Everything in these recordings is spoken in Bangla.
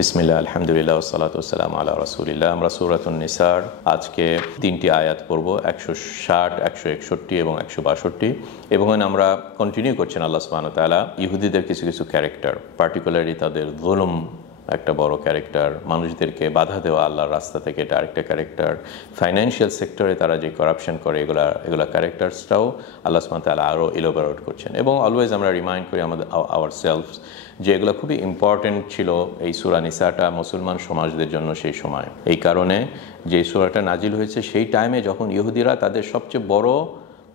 বিসমিল্লাহ, আলহামদুলিল্লাহ, ওয়াসসালাতু ওয়াসসালামু আলা রাসূলিল্লাহ। আমরা সূরাতুন নিসার আজকে 3টি আয়াত পড়ব, 160, 161 এবং 162। এবং আমরা কন্টিনিউ করছেন আল্লাহ সুবহানাহু ওয়া তাআলা ইহুদিদের কিছু কিছু ক্যারেক্টার, পার্টিকুলারলি তাদের যুলম একটা বড় ক্যারেক্টার, মানুষদেরকে বাধা দেওয়া আল্লাহর রাস্তা থেকে এটা আরেকটা ক্যারেক্টার, ফাইন্যান্সিয়াল সেক্টরে তারা যে করাপশন করে এগুলা ক্যারেক্টার্সটাও আল্লাহ সুবহানাহু ওয়া তাআলা আরও ইলাবোরেট করছেন। এবং অলওয়েজ আমরা রিমাইন্ড করি আমাদের আওয়ার সেলফস যে এগুলো খুবই ইম্পর্টেন্ট ছিল এই সূরা নিসাটা মুসলমান সমাজদের জন্য সেই সময়। এই কারণে যে সূরাটা নাজিল হয়েছে সেই টাইমে যখন ইহুদিরা তাদের সবচেয়ে বড়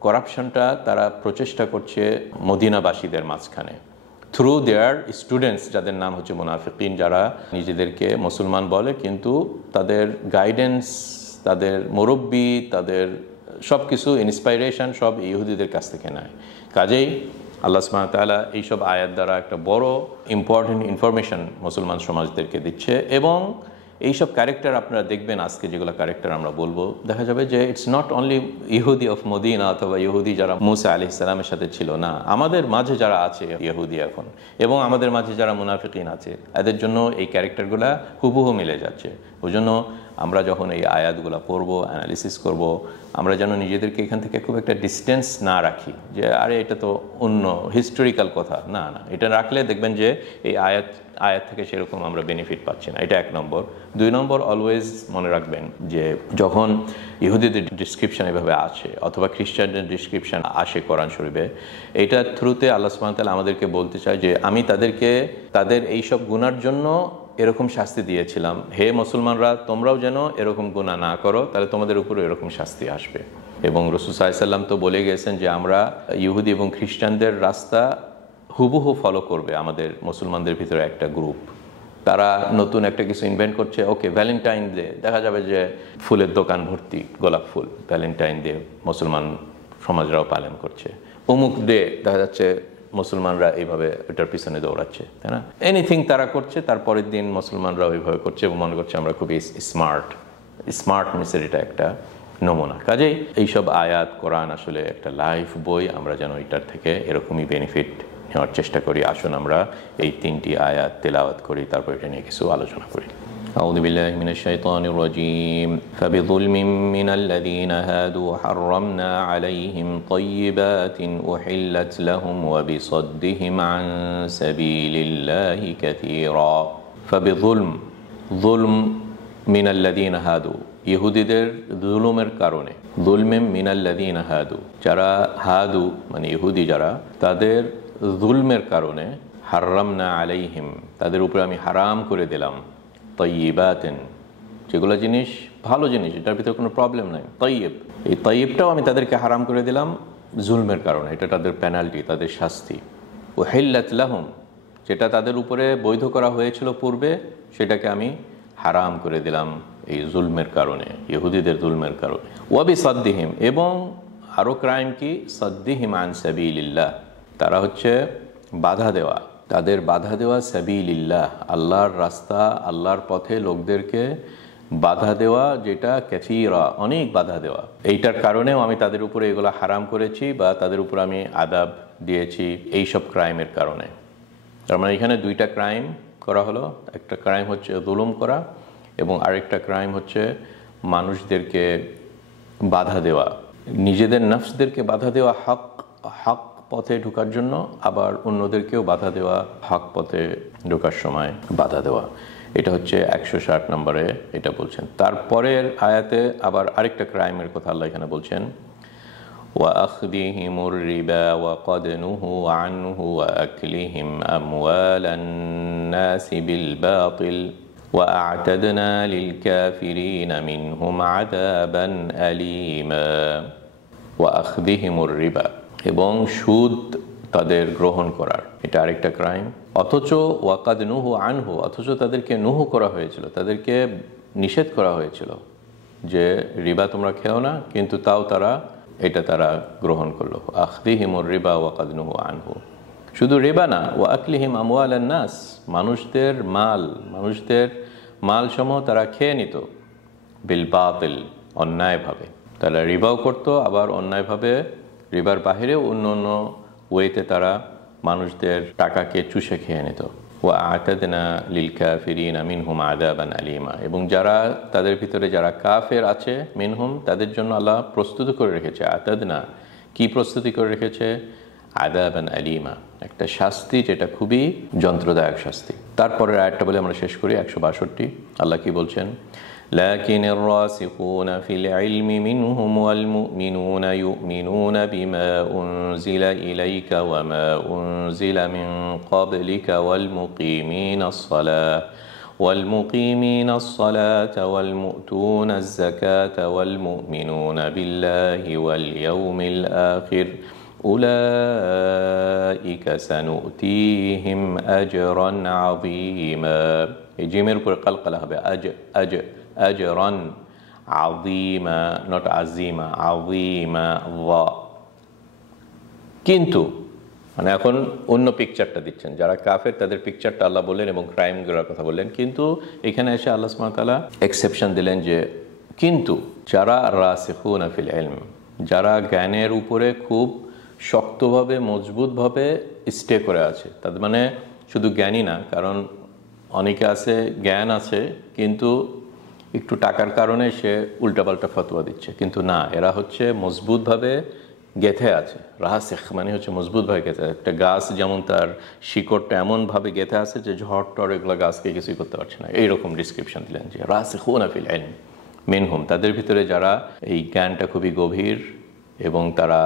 করাপশনটা তারা প্রচেষ্টা করছে মদিনাবাসীদের মাঝখানে থ্রু দেয়ার স্টুডেন্টস, যাদের নাম হচ্ছে মুনাফিকিন, যারা নিজেদেরকে মুসলমান বলে কিন্তু তাদের গাইডেন্স, তাদের মুরব্বি, তাদের সব কিছু ইন্সপাইরেশন সব ইহুদিদের কাছ থেকে নেয়। কাজেই আল্লাহ সুবহানাহু ওয়া তাআলা এইসব আয়াত দ্বারা একটা বড় ইম্পর্টেন্ট ইনফরমেশন মুসলমান সমাজদেরকে দিচ্ছে। এবং এইসব ক্যারেক্টার আপনারা দেখবেন আজকে যেগুলো ক্যারেক্টার আমরা বলবো, দেখা যাবে যে ইটস নট অনলি ইহুদি অফ মদিনা অথবা ইহুদি যারা মুসা আলাইহিস সালামের সাথে ছিল না, আমাদের মাঝে যারা আছে ইহুদি এখন এবং আমাদের মাঝে যারা মুনাফিকিন আছে, এদের জন্য এই ক্যারেক্টারগুলো হুবহু মিলে যাচ্ছে। ওই জন্য আমরা যখন এই আয়াতগুলো পড়বো, অ্যানালিসিস করব, আমরা যেন নিজেদেরকে এখান থেকে খুব একটা ডিস্টেন্স না রাখি যে আরে এটা তো অন্য হিস্টোরিক্যাল কথা, না না, এটা রাখলে দেখবেন যে এই আয়াত থেকে সেরকম আমরা বেনিফিট পাচ্ছি না। এটা 1 নম্বর। 2 নম্বর, অলওয়েজ মনে রাখবেন যে যখন ইহুদিদের ডিসক্রিপশন এভাবে আসে অথবা খ্রিস্টানদের ডিসক্রিপশন আসে কোরআন শরীফে, এইটার থ্রুতে আল্লাহ সুবহানাহু ওয়া তাআলা আমাদেরকে বলতে চায় যে আমি তাদেরকে তাদের এইসব গুনার জন্য এরকম শাস্তি দিয়েছিলাম, হে মুসলমানরা তোমরাও যেন এরকম গুনাহ না করো, তাহলে তোমাদের উপরে এরকম শাস্তি আসবে। এবং রাসূল সাল্লাল্লাহু আলাইহি ওয়াসাল্লাম তো বলে গেছেন যে আমরা ইহুদি এবং খ্রিস্টানদের রাস্তা হুবহু ফলো করবে আমাদের মুসলমানদের ভিতরে একটা গ্রুপ। তারা নতুন একটা কিছু ইনভেন্ট করছে, ওকে ভ্যালেন্টাইন ডে, দেখা যাবে যে ফুলের দোকান ভর্তি গোলাপ ফুল, ভ্যালেন্টাইন ডে মুসলমান সমাজরাও পালন করছে। অমুক ডে দেখা যাচ্ছে মুসলমানরা এইভাবে এটার পিছনে দৌড়াচ্ছে, তাই না? এনিথিং তারা করছে, তারপরের দিন মুসলমানরাও এইভাবে করছে এবং মনে করছে আমরা খুবই স্মার্টনেসের এটা একটা নমুনা। কাজেই এইসব আয়াত কোরআন আসলে একটা লাইফ বই, আমরা যেন এটার থেকে এরকমই বেনিফিট নেওয়ার চেষ্টা করি। আসুন আমরা এই 3টি আয়াত তেলাওয়াত করি, তারপর এটা নিয়ে কিছু আলোচনা করি। أعوذ بالله من الشيطان الرجيم فبظلم من الذين هادوا حرمنا عليهم طيبات أحلت لهم وبصدهم عن سبيل الله كثيرا فبظلم من الذين هادوا ইহুদিদের জুলুমের কারণে, যুলমিম মিনাল্লাযীনা হাদু, যারা হাদু মানে ইহুদি যারা, তাদের যুলমের কারণে হাররামনা আলাইহিম, তাদের উপরে আমি হারাম করে দিলাম, তাইয়্যিবাতিন, যেগুলো জিনিস ভালো জিনিস, এটার ভিতরে কোনো প্রবলেম নাই, তাইয়্যিব, এই তাইয়্যিবটাও আমি তাদেরকে হারাম করে দিলাম জুলমের কারণে, এটা তাদের পেনাল্টি, তাদের শাস্তি। উহিল্লাত লাহুম, যেটা তাদের উপরে বৈধ করা হয়েছিল পূর্বে, সেটাকে আমি হারাম করে দিলাম এই জুলমের কারণে, ইহুদিদের জুলমের কারণে। ওয়াবি সাদ্দিহিম, এবং আরও ক্রাইম কি, সাদ্দিহিম আন সাবিলিল্লাহ, তারা হচ্ছে বাধা দেওয়া, তাদের বাধা দেওয়া সাবিলিল্লাহ, আল্লাহর রাস্তা, আল্লাহর পথে লোকদেরকে বাধা দেওয়া, যেটা কাসীরা, অনেক বাধা দেওয়া, এইটার কারণেও আমি তাদের উপরে এগুলো হারাম করেছি বা তাদের উপর আমি আযাব দিয়েছি এইসব ক্রাইমের কারণে। তার মানে এখানে 2টা ক্রাইম করা হলো, একটা ক্রাইম হচ্ছে জুলুম করা এবং আরেকটা ক্রাইম হচ্ছে মানুষদেরকে বাধা দেওয়া, নিজেদের নফসদেরকে বাধা দেওয়া হক পথে ঢোকার জন্য, আবার অন্যদেরকেও বাধা দেওয়া হক পথে ঢোকার সময় বাধা দেওয়া। এটা হচ্ছে 160 নম্বরে এটা বলছেন। তারপরের আয়াতে আবার আরেকটা ক্রাইমের কথা আল্লাহ এখানে বলছেন, وأخذهم الربا وقد نهوا عنه وأكلهم أموال الناس بالباطل وأعتدنا للكافرين منهم عذابا أليما وأخذهم الربا, এবং সুদ তাদের গ্রহণ করার, এটা আরেকটা ক্রাইম। অথচ ওয়াকাদ নুহু আনহু, অথচ তাদেরকে নুহু করা হয়েছিল, তাদেরকে নিষেধ করা হয়েছিল যে রিবা তোমরা খেও না, কিন্তু তাও তারা গ্রহণ করলো। আখদিহিমুর রিবা ওয়াকাদ নুহু আনহু, শুধু রিবা না, ওয়া আকলিহিম আমওয়ালান নাস, মানুষদের মাল সমূহ তারা খেয়ে নিত, বিল বাতিল, অন্যায়ভাবে। তারা রিবাও করতো, আবার অন্যায়ভাবে রিবার বাহিরেও অন্য ওয়েতে তারা মানুষদের টাকাকে চুষে খেয়ে নিত। ওয়া আ'তাদনা লিল কাফিরিনা মিনহুম আযাবান আলীমা, এবং যারা তাদের ভিতরে যারা কাফের আছে মিনহুম তাদের জন্য আল্লাহ প্রস্তুত করে রেখেছে। আ'তাদনা কি প্রস্তুতি করে রেখেছে? আযাবান আলীমা, একটা শাস্তি যেটা খুবই যন্ত্রদায়ক শাস্তি। তারপরের আয়াতটা বলে আমরা শেষ করি 162। আল্লাহ কি বলছেন? لكن الراسخون في العلم منهم والمؤمنون يؤمنون بما أنزل إليك وما أنزل من قبلك والمقيمين الصلاة والمؤتون الزكاة والمؤمنون بالله واليوم الآخر أولئك سنؤتيهم أجرا عظيما। এই জিমের উপরে কালকালা হবে আজরান আযীমা, নট আজিমা, আযীমা ওয়া। কিন্তু মানে এখন অন্য পিকচারটা দিচ্ছেন, যারা কাফের তাদের পিকচারটা আল্লাহ বললেন এবং ক্রাইমগুলোর কথা বললেন, কিন্তু এখানে এসে আল্লাহ সুবহানাহু ওয়া তাআলা এক্সেপশন দিলেন যে কিন্তু যারা রাসিখুনা ফিল ইলম, যারা জ্ঞানের উপরে খুব শক্তভাবে মজবুতভাবে স্টে করে আছে, তাদের মানে শুধু জ্ঞানই না, কারণ অনেকে আছে জ্ঞান আছে কিন্তু একটু টাকার কারণে সে উল্টাপাল্টা ফতোয়া দিচ্ছে, কিন্তু না, এরা হচ্ছে মজবুতভাবে গেঁথে আছে। রাসিখ মানে হচ্ছে মজবুতভাবে গেঁথে। একটা গাছ যেমন তার শিকড়টা এমনভাবে গেঁথে আছে যে ঝড় টড় এগুলো গাছকে কিছুই করতে পারছে না, এইরকম ডিসক্রিপশন দিলেন যে রাসিখুনা ফিল ইলম মিনহুম, তাদের ভিতরে যারা এই জ্ঞানটা খুবই গভীর এবং তারা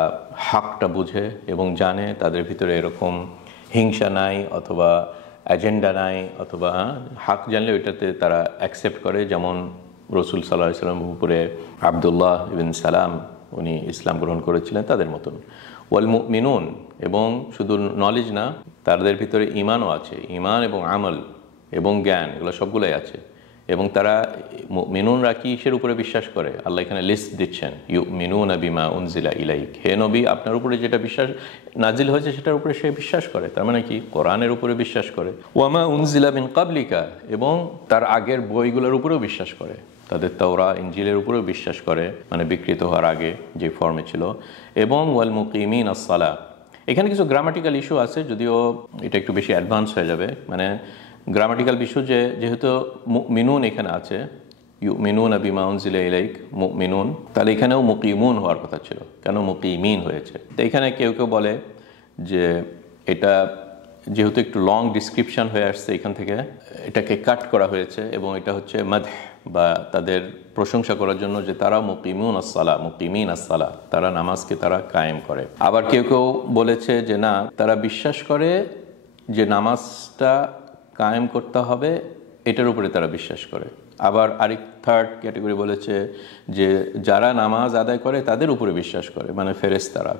হকটা বুঝে এবং জানে, তাদের ভিতরে এরকম হিংসা নাই অথবা এজেন্ডা নাই, অথবা হক জানলে ওইটাতে তারা অ্যাকসেপ্ট করে, যেমন রসুল সাল্লাল্লাহু আলাইহি ওয়াসাল্লামের উপরে আবদুল্লাহ ইবনে সালাম উনি ইসলাম গ্রহণ করেছিলেন, তাদের মতন। ওয়াল মুমিনুন, এবং শুধু নলেজ না, তাদের ভিতরে ঈমানও আছে, ঈমান এবং আমল এবং জ্ঞান এগুলো সবগুলোই আছে। এবং তারা মুমিনুনরা কিসের উপরে বিশ্বাস করে? আল্লাহ এখানে লিস্ট দিচ্ছেন, ইউমিনুনা বিমা উনজিলা ইলাইক, হে নবী আপনার উপরে যেটা বিশ্বাস নাজিল হয়েছে সেটার উপরে সে বিশ্বাস করে। তার মানে কি? কোরআনের উপরে বিশ্বাস করে। ওয়ামা উনজিলা মিন ক্বাবলিকা, এবং তার আগের বইগুলোর উপরেও বিশ্বাস করে, তাদের তাওরাত ইনজিলের উপরেও বিশ্বাস করে, মানে বিকৃত হওয়ার আগে যে ফর্মে ছিল। এবং ওয়াল মুকিমিনাস সালাহ, এখানে কিছু গ্রামাটিক্যাল ইস্যু আছে, যদিও এটা একটু বেশি অ্যাডভান্স হয়ে যাবে, মানে গ্রামাটিক্যাল ইস্যু যেহেতু মুমিনুন এখানে আছে, ইউমিনুনা বিমা উনজিলা ইলাইক মুমিনুন, তাহলে এখানেও মুকিমুন হওয়ার কথা ছিল, কেন মুকিমিন হয়েছে? তো এখানে কেউ কেউ বলে যে এটা যেহেতু একটু লং ডিসক্রিপশন হয়ে আসছে, এখান থেকে এটাকে কাট করা হয়েছে এবং এটা হচ্ছে মাদহ বা তাদের প্রশংসা করার জন্য যে তারা মুকিমিন আসসালাহ, তারা নামাজকে তারা কায়েম করে। আবার কেউ কেউ বলেছে যে না, তারা বিশ্বাস করে যে নামাজটা কায়েম করতে হবে, এটার উপরে তারা বিশ্বাস করে। আবার আরেক থার্ড ক্যাটাগরি বলেছে যে যারা নামাজ আদায় করে তাদের উপরে বিশ্বাস করে, মানে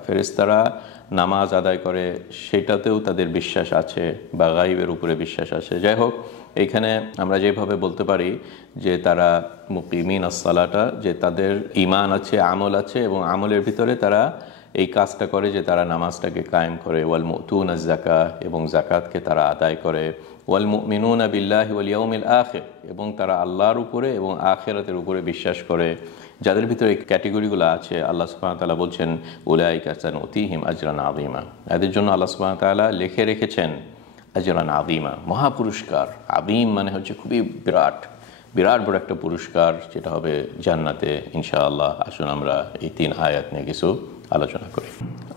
ফেরেশতারা নামাজ আদায় করে সেটাতেও তাদের বিশ্বাস আছে, বা গায়বের উপরে বিশ্বাস আছে। যাই হোক, এইখানে আমরা যেভাবে বলতে পারি যে তারা মুকিমিন আসসালাটা, যে তাদের ঈমান আছে, আমল আছে, এবং আমলের ভিতরে তারা এই কাজটা করে যে তারা নামাজটাকে কায়েম করে। ওয়াল মুতুনা যাকা, এবং যাকাতকে তারা আদায় করে। ওয়াল মুমিনুনা বিল্লাহি ওয়াল ইয়াউমিল আখির, এবং তারা আল্লাহর উপরে এবং আখিরাতের উপরে বিশ্বাস করে। যাদের ভিতরে এই ক্যাটেগরিগুলো আছে, আল্লাহ সুবহানাহু ওয়া তাআলা বলছেন উলাইকা সানুতিহিম আজরান আযীমা, এদের জন্য আল্লাহ সুবহানাহু ওয়া তাআলা লিখে রেখেছেন আজরান আযীমা, মহাপুরস্কার। আযীম মানে হচ্ছে খুবই বিরাট বড় একটা পুরস্কার, যেটা হবে জান্নাতে ইনশাআল্লাহ। আসুন আমরা এই 3 আয়াত নিয়ে কিছু আলোচনা করি।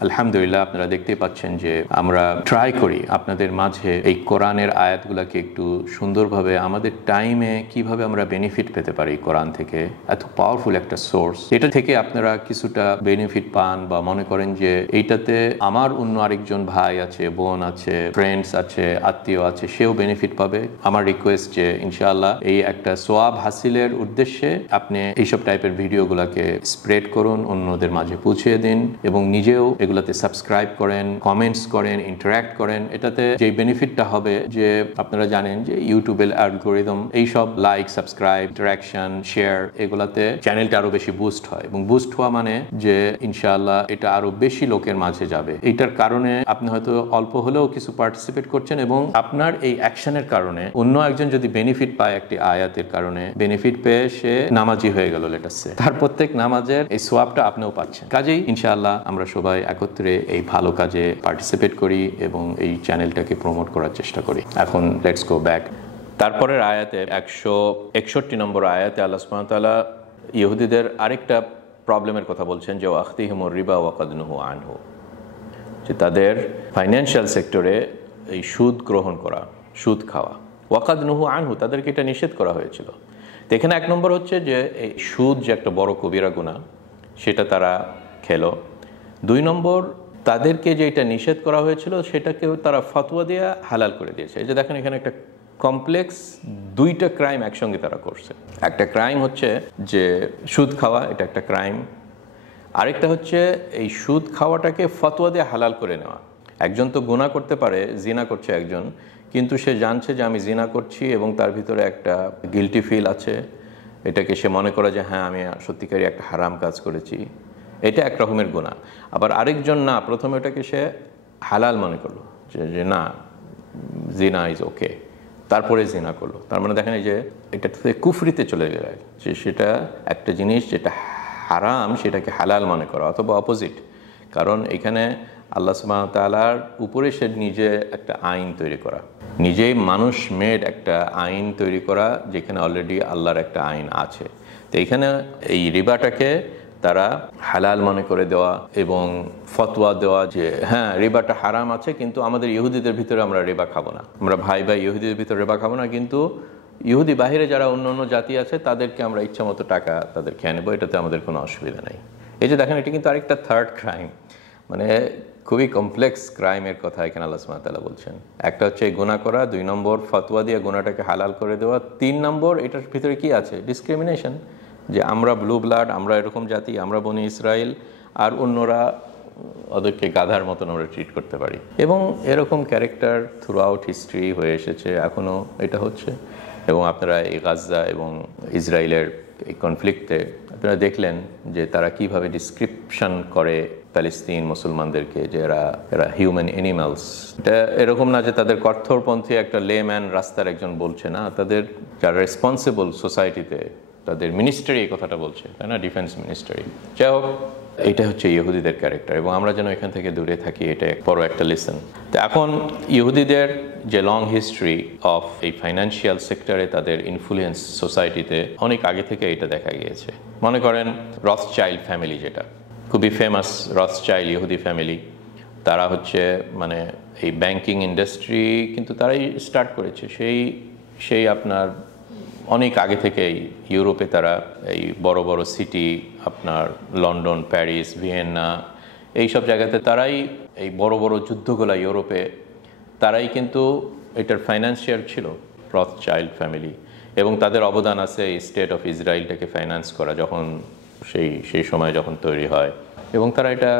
আলহামদুলিল্লাহ, আপনারা দেখতে পাচ্ছেন যে আমরা ট্রাই করি আপনাদের মাঝে এই কোরআনের আয়াতগুলোকে একটু সুন্দরভাবে আমাদের টাইমে কিভাবে আমরা বেনিফিট পেতে পারি কোরআন থেকে। এত পাওয়ারফুল একটা সোর্স, এটা থেকে আপনারা কিছুটা বেনিফিট পান বা মনে করেন যে এইটাতে আমার অন্য আরেকজন ভাই আছে, বোন আছে, ফ্রেন্ডস আছে, আত্মীয় আছে, সেও বেনিফিট পাবে। আমার রিকোয়েস্ট যে ইনশাআল্লাহ এই একটা সোয়াব হাসিলের উদ্দেশ্যে আপনি এইসব টাইপের ভিডিওগুলোকে স্প্রেড করুন, অন্যদের মাঝে পৌঁছে দিন, এবং নিজেও এগুলোতে সাবস্ক্রাইব করেন, কমেন্টস করেন, ইন্টারঅ্যাক্ট করেন। এটাতে যে বেনিফিটটা হবে যে আপনারা জানেন যে ইউটিউবের অ্যালগরিদম এইসব লাইক, সাবস্ক্রাইব, ইন্টারঅ্যাকশন, শেয়ার, এগুলাতে চ্যানেলটা আরো বেশি বুস্ট হয়, এবং বুস্ট হওয়া মানে যে ইনশাআল্লাহ এটা আরো বেশি লোকের মাঝে যাবে। এইটার কারণে আপনি হয়তো অল্প হলেও কিছু পার্টিসিপেট করছেন, এবং আপনার এই অ্যাকশনের কারণে অন্য একজন যদি বেনিফিট পায় একটি আয়াতের কারণে, বেনিফিট পেয়ে সে নামাজি হয়ে গেল লেটাসে, তার প্রত্যেক নামাজের এই সোয়াবটা আপনিও পাচ্ছেন। কাজেই ইনশাআল্লাহ ইনশাআল্লাহ আমরা সবাই একত্রে এই ভালো কাজে পার্টিসিপেট করি এবং এই চ্যানেলটাকে প্রমোট করার চেষ্টা করি। এখন লেটস গো ব্যাক। তারপরের আয়াতে 161 নম্বর আয়াতে আল্লাহ সুবহানাহু ওয়া তাআলা ইহুদিদের আরেকটা প্রবলেমের কথা বলছেন, যে ওয়াখতিহিমুর রিবা ওয়াকাদ নুহু আনহু, যে তাদের ফাইন্যান্সিয়াল সেক্টরে এই সুদ গ্রহণ করা, সুদ খাওয়া, ওয়াকাদ নুহু আনহু, তাদেরকে এটা নিষেধ করা হয়েছিল। তো এখানে 1 নম্বর হচ্ছে যে এই সুদ যে একটা বড় কবিরা গুনাহ, সেটা তারা খেলো। 2 নম্বর, তাদেরকে যে এটা নিষেধ করা হয়েছিল সেটাকেও তারা ফতোয়া দিয়ে হালাল করে দিয়েছে। এই যে দেখেন এখানে একটা কমপ্লেক্স 2টা ক্রাইম একসঙ্গে তারা করছে। একটা ক্রাইম হচ্ছে যে সুদ খাওয়া, এটা একটা ক্রাইম। আরেকটা হচ্ছে এই সুদ খাওয়াটাকে ফতোয়া দিয়ে হালাল করে নেওয়া। একজন তো গুনাহ করতে পারে, জিনা করছে একজন, কিন্তু সে জানছে যে আমি জিনা করছি এবং তার ভিতরে একটা গিল্টি ফিল আছে, এটাকে সে মনে করে যে হ্যাঁ আমি সত্যিকারই একটা হারাম কাজ করেছি, এটা এক রকমের গুনাহ। আবার আরেকজন না, প্রথমে ওটাকে সে হালাল মনে করলো, যে না জিনা ইজ ওকে, তারপরে জিনা করলো। তার মানে দেখেন এই যে এটা থেকে কুফরিতে চলে গেলে, যে সেটা একটা জিনিস যেটা হারাম সেটাকে হালাল মনে করা, অথবা অপোজিট। কারণ এখানে আল্লাহ সুবহানাহু ওয়া তাআলার উপরে সে নিজে একটা আইন তৈরি করা, নিজেই মানুষ মেড একটা আইন তৈরি করা, যেখানে অলরেডি আল্লাহর একটা আইন আছে। তো এইখানে এই রিবাটাকে তারা হালাল মনে করে দেওয়া এবং ফতোয়া দেওয়া যে হ্যাঁ রিবাটা হারাম আছে, কিন্তু আমাদের ইহুদিদের ভিতরে আমরা রিবা খাবো না, আমরা ভাই ইহুদিদের ভিতরে রিবা খাবো না, কিন্তু ইহুদি বাহিরে যারা অন্য অন্য জাতি আছে তাদেরকে আমরা ইচ্ছা মতো টাকা তাদের খেয়ে নেবো, এটাতে আমাদের কোনো অসুবিধা নেই। এই যে দেখেন এটা কিন্তু আরেকটা থার্ড ক্রাইম, মানে খুবই কমপ্লেক্স ক্রাইমের কথা এখানে আল্লাহ সুবহানাহু ওয়া তাআলা বলছেন। একটা হচ্ছে গুনাহ করা, 2 নম্বর ফতোয়া দিয়ে গুনাহটাকে হালাল করে দেওয়া, 3 নম্বর এটার ভিতরে কি আছে, ডিসক্রিমিনেশন, যে আমরা ব্লু ব্লাড, আমরা এরকম জাতি, আমরা বনি ইসরায়েল, আর অন্যরা ওদেরকে গাধার মতন আমরা ট্রিট করতে পারি। এবং এরকম ক্যারেক্টার থ্রু আউট হিস্ট্রি হয়ে এসেছে, এখনও এটা হচ্ছে। এবং আপনারা এই গাজা এবং ইসরায়েলের এই কনফ্লিক্টে আপনারা দেখলেন যে তারা কিভাবে ডিসক্রিপশন করে প্যালেস্তিন মুসলমানদেরকে, যে এরা হিউম্যান অ্যানিমালস। এটা এরকম না যে তাদের কঠোরপন্থী একটা লেম্যান রাস্তার একজন বলছে, না, তাদের যারা রেসপন্সিবল সোসাইটিতে তাদের মিনিস্ট্রি এই কথাটা বলছে, তাই না, ডিফেন্স মিনিস্ট্রি। যাই হোক, এটা হচ্ছে ইহুদিদের ক্যারেক্টার, এবং আমরা যেন এখান থেকে দূরে থাকি, এটা বড় একটা লেসন। তো এখন ইহুদিদের যে লং হিস্ট্রি অফ এই ফাইন্যান্সিয়াল সেক্টরে তাদের ইনফ্লুয়েন্স সোসাইটিতে অনেক আগে থেকে এটা দেখা গিয়েছে। মনে করেন রথচাইল্ড ফ্যামিলি, যেটা খুবই ফেমাস, রথচাইল্ড ইহুদি ফ্যামিলি, তারা হচ্ছে মানে এই ব্যাংকিং ইন্ডাস্ট্রি কিন্তু তারাই স্টার্ট করেছে। সেই আপনার অনেক আগে থেকেই ইউরোপে তারা এই বড় বড় সিটি, আপনার লন্ডন, প্যারিস, ভিয়েনা, এইসব জায়গাতে তারাই এই বড় বড় যুদ্ধগুলা ইউরোপে তারাই কিন্তু এটার ফাইন্যান্সিয়ার ছিল, রথচাইল্ড ফ্যামিলি। এবং তাদের অবদান আছে এই স্টেট অফ ইসরায়েলটাকে ফাইন্যান্স করা, যখন সেই সময় যখন তৈরি হয়, এবং তারা এটা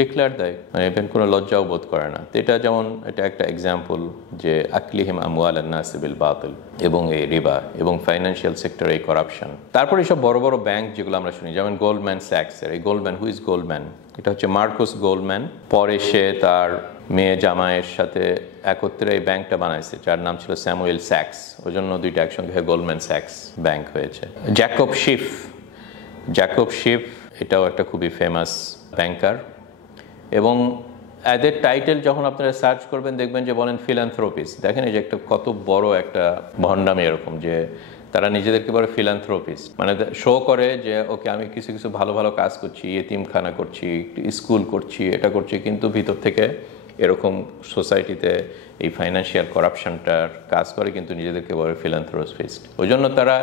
ডিক্লেয়ার দেয়, মানে ইভেন কোনো লজ্জাও বোধ করে না। তো এটা যেমন এটা একটা এক্সাম্পল যে আকলিহিম আমওয়াল আন-নাস বিল বাতিল, এবং এই রিবা এবং ফাইন্যান্সিয়াল সেক্টরে এই করাপশন। তারপরে এইসব বড় বড় ব্যাংক যেগুলো আমরা শুনি, যেমন গোল্ডম্যান স্যাক্সের এই গোল্ডম্যান, হু ইজ গোল্ডম্যান, এটা হচ্ছে মার্কুস গোল্ডম্যান। পরে সে তার মেয়ে জামাইয়ের সাথে একত্রে এই ব্যাংকটা বানাইছে, যার নাম ছিল স্যামুয়েল স্যাক্স, ওই জন্য দুইটা একসঙ্গে গোল্ডম্যান স্যাক্স ব্যাংক হয়েছে। জ্যাকব শিফ এটাও একটা খুবই ফেমাস ব্যাংকার। এবং এদের টাইটেল যখন আপনারা সার্চ করবেন দেখবেন যে বলেন ফিলান্থ্রোপিস্ট। দেখেন এই যে একটা কত বড় একটা ভণ্ডামি, এরকম যে তারা নিজেদেরকে বলে ফিলান্থ্রোপিস্ট, মানে শো করে যে ওকে আমি কিছু কিছু ভালো ভালো কাজ করছি, এতিমখানা করছি, স্কুল করছি, এটা করছি, কিন্তু ভিতর থেকে এরকম সোসাইটিতে এই ফাইন্যান্সিয়াল করাপশনটার কাজ করে, কিন্তু নিজেদেরকে বলে ফিলান্থ্রোপিস্ট। ওই জন্য তারা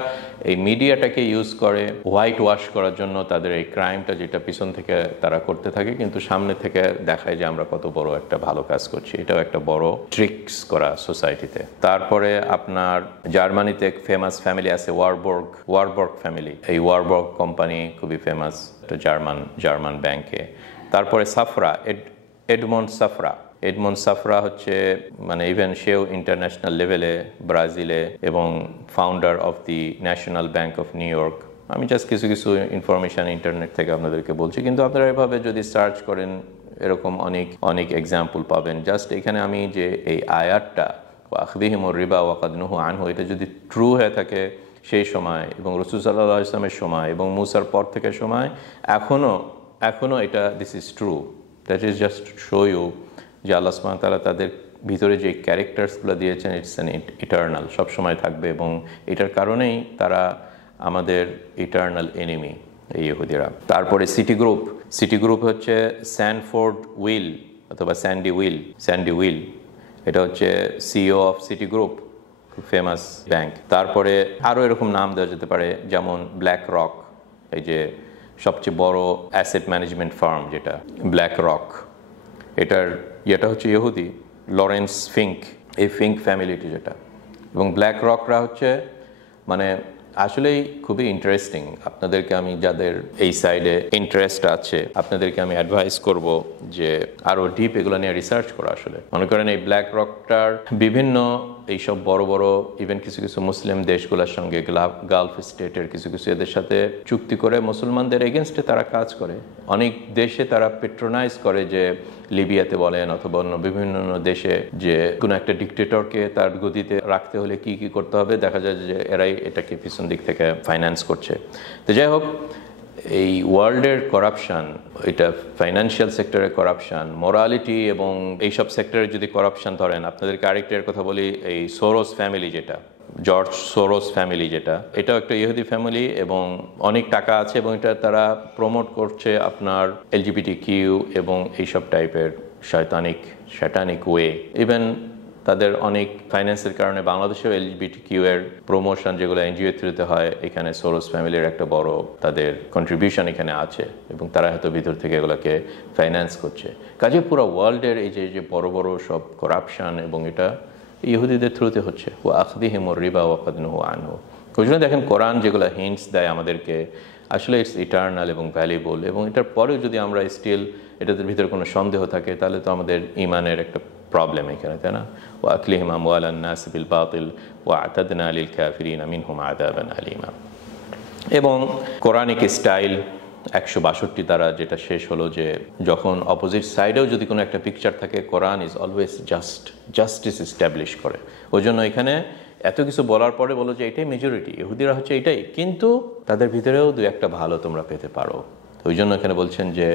এই মিডিয়াটাকে ইউজ করে হোয়াইট ওয়াশ করার জন্য তাদের এই ক্রাইমটা, যেটা পিছন থেকে তারা করতে থাকে, কিন্তু সামনে থেকে দেখায় যে আমরা কত বড় একটা ভালো কাজ করছি। এটাও একটা বড় ট্রিক্স করা সোসাইটিতে। তারপরে আপনার জার্মানিতে এক ফেমাস ফ্যামিলি আছে ওয়ারবর্গ ফ্যামিলি। এই ওয়ারবর্গ কোম্পানি খুবই ফেমাস, একটা জার্মান ব্যাংকে। তারপরে সাফরা, এডমন্ড সাফরা হচ্ছে মানে ইভেন সেও ইন্টারন্যাশনাল লেভেলে ব্রাজিলে, এবং founder of the national bank of new York. আমি জাস্ট কিছু কিছু ইনফরমেশান ইন্টারনেট থেকে আপনাদেরকে বলছি, কিন্তু আপনারা এভাবে যদি সার্চ করেন এরকম অনেক এক্সাম্পল পাবেন। জাস্ট এখানে আমি যে এই আয়াতটা আখদিহিমুর রিবা ওয়াকাদ নুহু আনহু, এটা যদি ট্রু হয়ে থাকে সেই সময় এবং রাসূল সাল্লাল্লাহু আলাইহি ওয়াসাল্লামের সময় এবং মুসার পর থেকে সময়, এখনও এখনও এটা this is true. That is just show you যে আল্লাহ সুবহানাহু ওয়া তাআলা তাদের ভিতরে যে ক্যারেক্টার্সগুলো দিয়েছেন ইটস অ্যান ইটার্নাল, সবসময় থাকবে, এবং এটার কারণেই তারা আমাদের ইটার্নাল এনিমি এই ইহুদিরা। তারপরে সিটি গ্রুপ হচ্ছে স্যানফোর্ড উইল অথবা স্যান্ডি উইল, এটা হচ্ছে সিইও অফ সিটি গ্রুপ, খুব ফেমাস ব্যাংক। তারপরে আরও এরকম নাম দেওয়া যেতে পারে, যেমন ব্ল্যাক রক, এই যে সবচেয়ে বড় অ্যাসেট ম্যানেজমেন্ট ফার্ম যেটা ব্ল্যাক রক, এটা হচ্ছে ইহুদি, লরেন্স ফিঙ্ক, এই ফিঙ্ক ফ্যামিলিটি যেটা। এবং ব্ল্যাক রকরা হচ্ছে মানে আসলেই খুবই ইন্টারেস্টিং। আপনাদেরকে আমি, যাদের এই সাইডে ইন্টারেস্ট আছে, আপনাদেরকে আমি অ্যাডভাইস করব যে আরও ডিপ এগুলো নিয়ে রিসার্চ করা। আসলে মনে করেন এই ব্ল্যাক রকটার বিভিন্ন এইসব বড় বড় ইভেন কিছু কিছু মুসলিম দেশগুলোর সঙ্গে, গালফ স্টেটের কিছু এদের সাথে চুক্তি করে মুসলমানদের এগেনস্টে তারা কাজ করে। অনেক দেশে তারা পেট্রোনাইজ করে, যে লিবিয়াতে বলেন অথবা অন্য বিভিন্ন দেশে, যে কোনো একটা ডিক্টেটরকে তার গদিতে রাখতে হলে কি করতে হবে, দেখা যায় যে এরাই এটাকে পিছন দিক থেকে ফাইন্যান্স করছে। তো যাই হোক, এই ওয়ার্ল্ডের করাপশান, এটা ফাইন্যান্সিয়াল সেক্টরের করাপশান, মোরালিটি এবং এইসব সেক্টরে যদি করাপশান ধরেন, আপনাদেরকে আরেকটার কথা বলি, এই সোরোস ফ্যামিলি যেটা, জর্জ সোরোস ফ্যামিলি যেটা, এটাও একটা ইহুদি ফ্যামিলি এবং অনেক টাকা আছে, এবং এটা তারা প্রমোট করছে আপনার LGBTQ এবং এইসব টাইপের শয়তানিক ওয়ে। ইভেন তাদের অনেক ফাইন্যান্সের কারণে বাংলাদেশেও LGBTQ এর প্রমোশন যেগুলো NGO থ্রুতে হয়, এখানে সোরোস ফ্যামিলির একটা বড় তাদের কন্ট্রিবিউশন এখানে আছে, এবং তারা হয়তো ভিতর থেকে এগুলোকে ফাইন্যান্স করছে। কাজে পুরো ওয়ার্ল্ডের এই যে বড় বড় সব করাপশন, এবং এটা ইহুদিদের থ্রুতে হচ্ছে। ও আখদিহিমুর রিবা ওয়া ক্বাদ নুহু আনহু। ওই জন্য দেখেন কোরআন যেগুলো হিন্টস দেয় আমাদেরকে, আসলে ইটস ইটার্নাল এবং ভ্যালুয়েবল, এবং এটার পরেও যদি আমরা স্টিল এটাদের ভিতরে কোনো সন্দেহ থাকে, তাহলে তো আমাদের ইমানের একটা প্রবলেম এখানে, তাই না? ওয়া আকলিহিম আমওয়ালান নাস বিল বাতিল ওয়া আতাদনা লিল কাফিরিনা মিনহুম আযাবান আলীমা। এবং কোরআনিক স্টাইল 162 তারা যেটা শেষ হলো, যে যখন অপোজিট সাইডেও যদি কোনো একটা পিকচার থাকে, Quran is always justice establish করে। ওই জন্য এখানে এত কিছু বলার পরে বলো যে এটাই মেজরিটি, ইহুদিরা হচ্ছে এটাই, কিন্তু তাদের ভিতরেও দু একটা ভালো তোমরা পেতে পারো। ওই জন্য এখানে বলছেন যে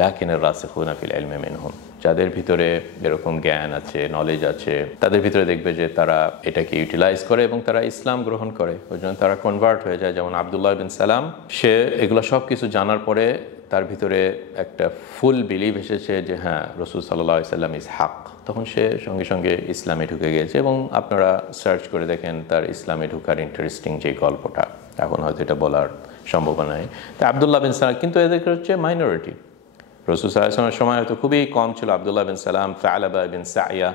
লাকিনের রাসিখুনা ফিল ইলমি মিনহুম, যাদের ভিতরে এরকম জ্ঞান আছে, নলেজ আছে, তাদের ভিতরে দেখবে যে তারা এটাকে ইউটিলাইজ করে এবং তারা ইসলাম গ্রহণ করে। ওই জন্য তারা কনভার্ট হয়ে যায়। যেমন আবদুল্লাহ বিন সালাম, সে এগুলো সব কিছু জানার পরে তার ভিতরে একটা ফুল বিলিভ এসেছে যে হ্যাঁ, রাসূল সাল্লাল্লাহু আলাইহি সাল্লাম ইজ হক। তখন সে সঙ্গে সঙ্গে ইসলামে ঢুকে গিয়েছে, এবং আপনারা সার্চ করে দেখেন তার ইসলামে ঢুকার ইন্টারেস্টিং যে গল্পটা, এখন হয়তো এটা বলার সম্ভাবনা নেই। তো আবদুল্লাহ বিন সালাম কিন্তু এদেরকে হচ্ছে মাইনরিটি। রাসূল সাল্লাল্লাহু আলাইহি ওয়াসাল্লামের সময় হয়তো খুবই কম ছিল আবদুল্লাহ বিন সালাম, ফালাবা বিন সাইয়া,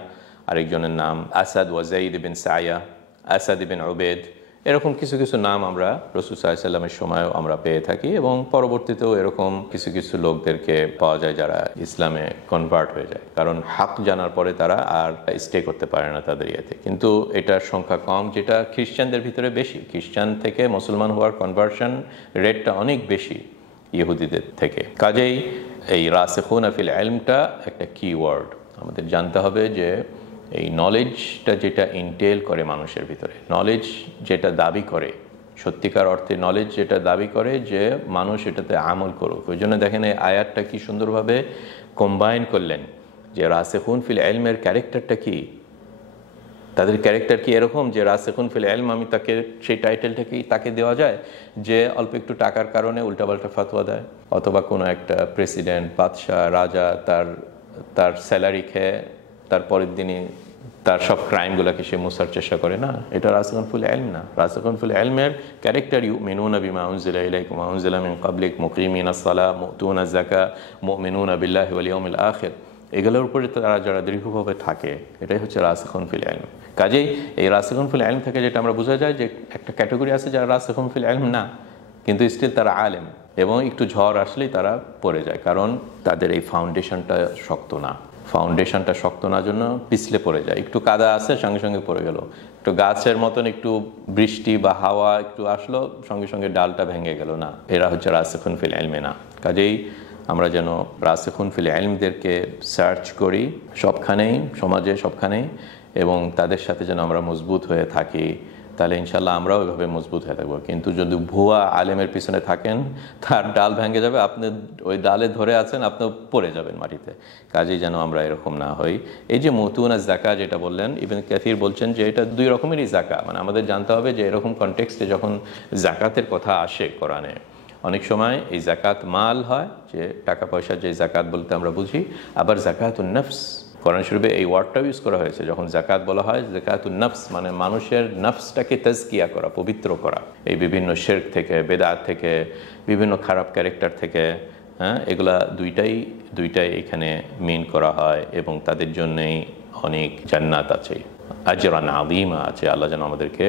আরেকজনের নাম আসাদ ওয়া যাইদ বিন সাইয়া, আসাদ বিন উবেদ, এরকম কিছু কিছু নাম আমরা রাসূল সাল্লাল্লাহু আলাইহি ওয়াসাল্লামের সময়ও আমরা পেয়ে থাকি, এবং পরবর্তীতেও এরকম কিছু কিছু লোকদেরকে পাওয়া যায় যারা ইসলামে কনভার্ট হয়ে যায়, কারণ হক জানার পরে তারা আর স্টে করতে পারে না তাদের ইয়েতে। কিন্তু এটার সংখ্যা কম, যেটা খ্রিস্টানদের ভিতরে বেশি। খ্রিস্টান থেকে মুসলমান হওয়ার কনভার্সন রেটটা অনেক বেশি ইহুদিদের থেকে। কাজেই এই রাসিখুনা ফিল ইলমটা একটা কিওয়ার্ড। আমাদের জানতে হবে যে এই নলেজটা যেটা ইনটেল করে মানুষের ভিতরে, নলেজ যেটা দাবি করে, সত্যিকার অর্থে নলেজ যেটা দাবি করে যে মানুষ এটাতে আমল করুক। ওই জন্য দেখেন এই আয়াতটা কি সুন্দরভাবে কম্বাইন করলেন, যে রাসিখুন ফিল ইলমের ক্যারেক্টারটা কি, তাদের ক্যারেক্টার কি এরকম যে রাসিখুন ফিল ইলম, আমি তাকে সেই টাইটেলটা কি তাকে দেওয়া যায় যে অল্প একটু টাকার কারণে উল্টাপাল্টা ফতোয়া দেয়, অথবা কোনো একটা প্রেসিডেন্ট, বাদশাহ, রাজা তার স্যালারি খেয়ে তার পরের দিনই তার সব ক্রাইমগুলোকে সে মুছার চেষ্টা করে না? এটা রাসিখুন ফিল ইলম না। রাসিখুন ফিল ইলমের ক্যারেক্টার ইউমিনুনা বিমা উনজিলা ইলাইকুম ওয়া উনজিলা মিন ক্বাবলিক মুকিমিনাস সালাহ মুতুনাজ যাকাত মুমিনুনা বিল্লাহি ওয়াল ইয়াউমিল আখির, এগুলোর উপরে তারা যারা দৃঢ়ভাবে থাকে, এটাই হচ্ছে রাসিখুন ফিল ইলম। কাজেই এই রাসিখুন ফিল ইলম থেকে যেটা আমরা বোঝা যায় যে একটা ক্যাটাগরি আছে যারা রাসিখুন ফিল ইলম না, কিন্তু স্টিল তারা আলেম, এবং একটু ঝড় আসলেই তারা পড়ে যায়, কারণ তাদের এই ফাউন্ডেশনটা শক্ত না। ফাউন্ডেশনটা শক্ত না জন্য পিছলে পড়ে যায়। একটু কাদা আছে, সঙ্গে সঙ্গে পড়ে গেল। একটু গাছের মতন একটু বৃষ্টি বা হাওয়া একটু আসলো, সঙ্গে সঙ্গে ডালটা ভেঙে গেল না। এরা হচ্ছে রাসিখুন ফিল ইলমে না। কাজেই আমরা যেন রাসিখুন ফিল ইলমদেরকে সার্চ করি সবখানেই, সমাজে সবখানেই, এবং তাদের সাথে যেন আমরা মজবুত হয়ে থাকি, তাহলে ইনশাল্লাহ আমরাও ওইভাবে মজবুত হয়ে থাকবো। কিন্তু যদি ভুয়া আলেমের পিছনে থাকেন, তার ডাল ভেঙে যাবে, আপনি ওই ডালে ধরে আছেন, আপনি পড়ে যাবেন মাটিতে। কাজেই যেন আমরা এরকম না হই। এই যে মুতুনা জাকা যেটা বললেন, ইবনে কাসির বলছেন যে এটা দুই রকমেরই জাকা। মানে আমাদের জানতে হবে যে এরকম কনটেক্সটে যখন জাকাতের কথা আসে কোরআনে, অনেক সময় এই জাকাত মাল হয়, যে টাকা পয়সা, যে জাকাত বলতে আমরা বুঝি। আবার জাকাতুন নফস, কোরআন শরীফে এই ওয়ার্ডটাও ইউজ করা হয়েছে। যখন জাকাত বলা হয়, জাকাতুন নফস মানে মানুষের নফসটাকে তাজকিয়া করা, পবিত্র করা, এই বিভিন্ন শিরক থেকে, বেদাত থেকে, বিভিন্ন খারাপ ক্যারেক্টার থেকে। হ্যাঁ, এগুলা দুইটাই এখানে মিন করা হয়, এবং তাদের জন্যেই অনেক জান্নাত আছে, আজরান আযীমা আছে। আল্লাহ যেন আমাদেরকে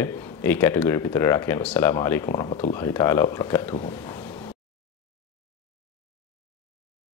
এই ক্যাটাগরির ভিতরে রাখেন। আসসালামু আলাইকুম ওয়া রাহমাতুল্লাহি তাআলা ওয়া বারাকাতুহু।